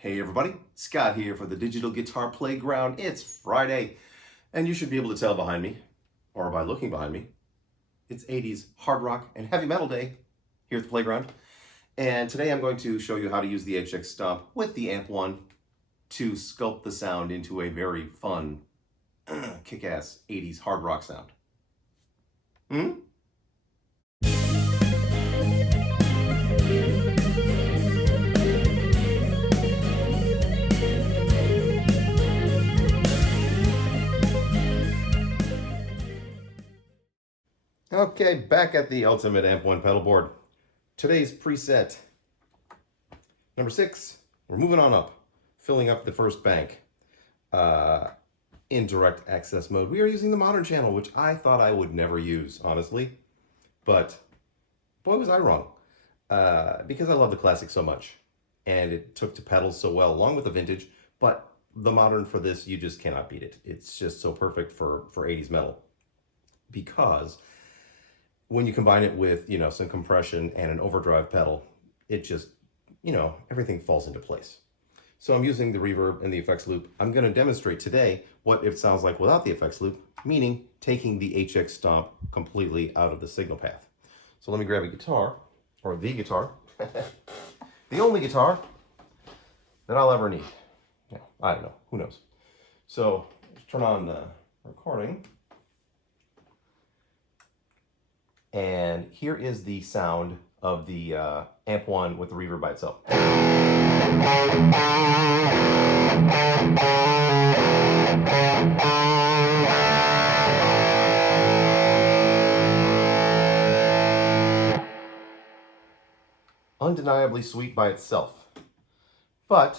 Hey everybody, Scott here for the Digital Guitar Playground. It's Friday, and you should be able to tell behind me, or by looking behind me, it's 80s hard rock and heavy metal day here at the playground. And today I'm going to show you how to use the HX Stomp with the Amp 1 to sculpt the sound into a very fun, kick-ass 80s hard rock sound. Okay, back at the Ultimate Amp 1 pedal board. Today's preset, number 6, we're moving on up, filling up the first bank in direct access mode. We are using the modern channel, which I thought I would never use, honestly, but boy was I wrong, because I love the classic so much, and it took to pedals so well, along with the vintage, but the modern for this, you just cannot beat it. It's just so perfect for 80s metal, because when you combine it with, some compression and an overdrive pedal, it just, everything falls into place. So I'm using the reverb and the effects loop. I'm going to demonstrate today what it sounds like without the effects loop, meaning taking the HX Stomp completely out of the signal path. So let me grab a guitar, or the guitar, the only guitar that I'll ever need. Yeah, I don't know, who knows. So let's turn on the recording. And here is the sound of the Amp 1 with the reverb by itself. Undeniably sweet by itself. But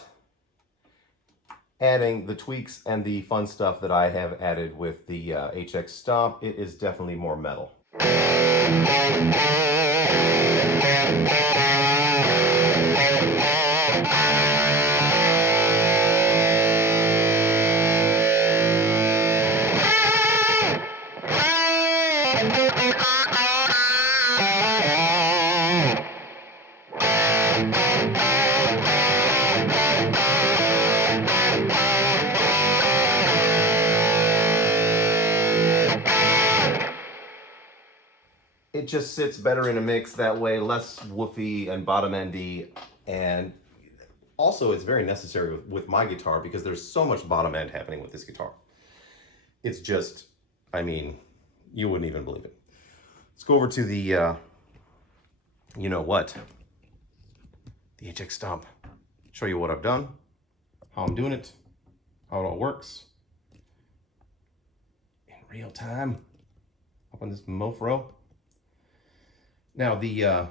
adding the tweaks and the fun stuff that I have added with the HX Stomp, it is definitely more metal. It just sits better in a mix that way, less woofy and bottom endy, and also it's very necessary with my guitar because there's so much bottom end happening with this guitar. It's just, you wouldn't even believe it. Let's go over to the, the HX Stomp. Show you what I've done, how I'm doing it, how it all works in real time up on this mofro. Now, the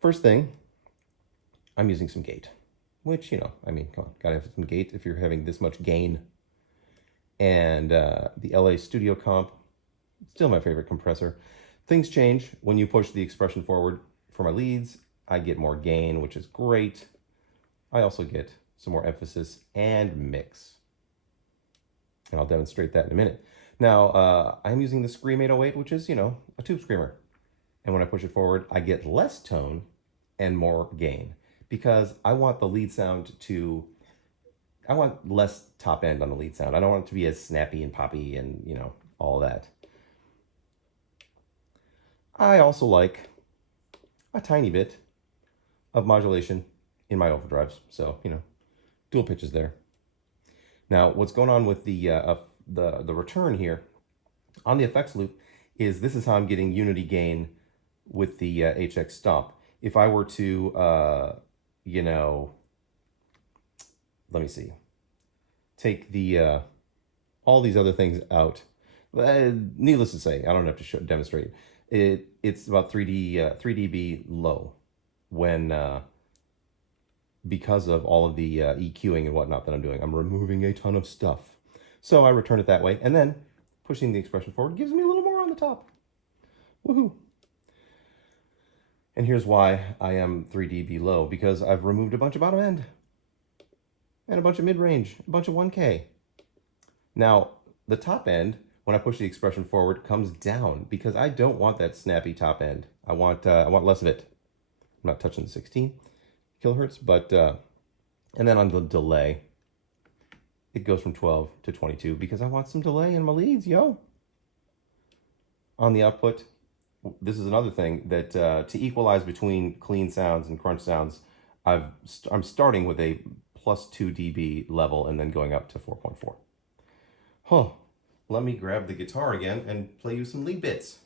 first thing, I'm using some gate, which, come on, gotta have some gate if you're having this much gain. And the LA Studio Comp, still my favorite compressor. Things change when you push the expression forward for my leads. I get more gain, which is great. I also get some more emphasis and mix. And I'll demonstrate that in a minute. Now, I'm using the Scream 808, which is, a tube screamer. And when I push it forward, I get less tone and more gain because I want the lead sound I want less top end on the lead sound. I don't want it to be as snappy and poppy and, all that. I also like a tiny bit of modulation in my overdrives. So, dual pitches there. Now, what's going on with the return here on the effects loop is this is how I'm getting unity gain with the HX Stomp. If I were to, let me see, take the all these other things out. Needless to say, I don't have to demonstrate. It's about 3 dB low when because of all of the EQing and whatnot that I'm doing. I'm removing a ton of stuff. So I return it that way, and then pushing the expression forward gives me a little more on the top. Woohoo! And here's why I am 3 dB low, because I've removed a bunch of bottom end, and a bunch of mid-range, a bunch of 1K. Now, the top end, when I push the expression forward, comes down, because I don't want that snappy top end. I want less of it. I'm not touching the 16, kilohertz, but and then on the delay, it goes from 12 to 22 because I want some delay in my leads, yo. On the output, this is another thing that to equalize between clean sounds and crunch sounds, I'm starting with a plus 2 dB level and then going up to 4.4. Huh. Let me grab the guitar again and play you some lead bits.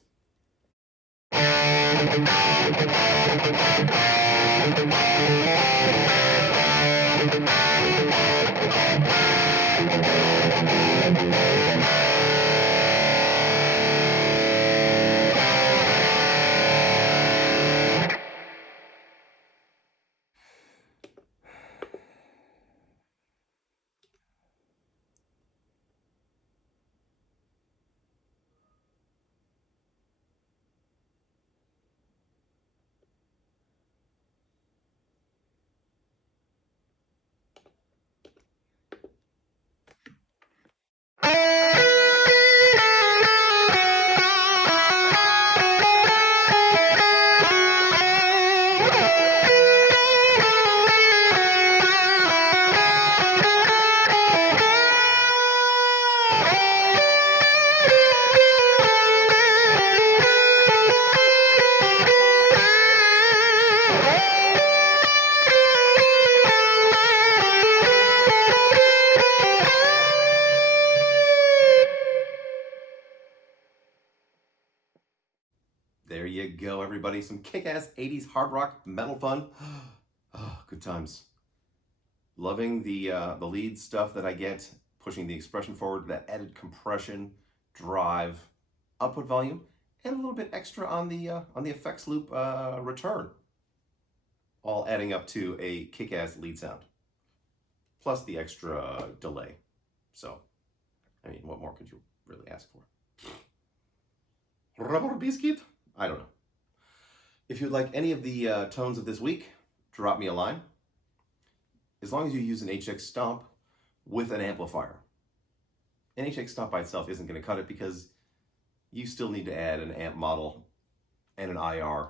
There you go, everybody. Some kick-ass 80s hard rock metal fun. Oh, good times. Loving the lead stuff that I get, pushing the expression forward, that added compression, drive, output volume, and a little bit extra on the effects loop return. All adding up to a kick-ass lead sound. Plus the extra delay. So, I mean, what more could you really ask for? Rubber biscuit? I don't know. If you'd like any of the tones of this week, drop me a line. As long as you use an HX Stomp with an amplifier. An HX Stomp by itself isn't going to cut it because you still need to add an amp model and an IR,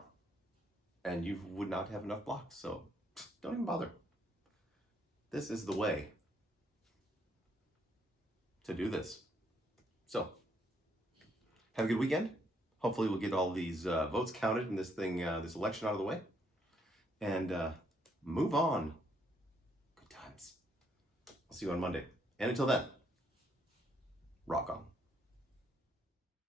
and you would not have enough blocks, so don't even bother. This is the way to do this. So, have a good weekend. Hopefully we'll get all these votes counted and this thing, this election out of the way, and move on. Good times. I'll see you on Monday. And until then, rock on.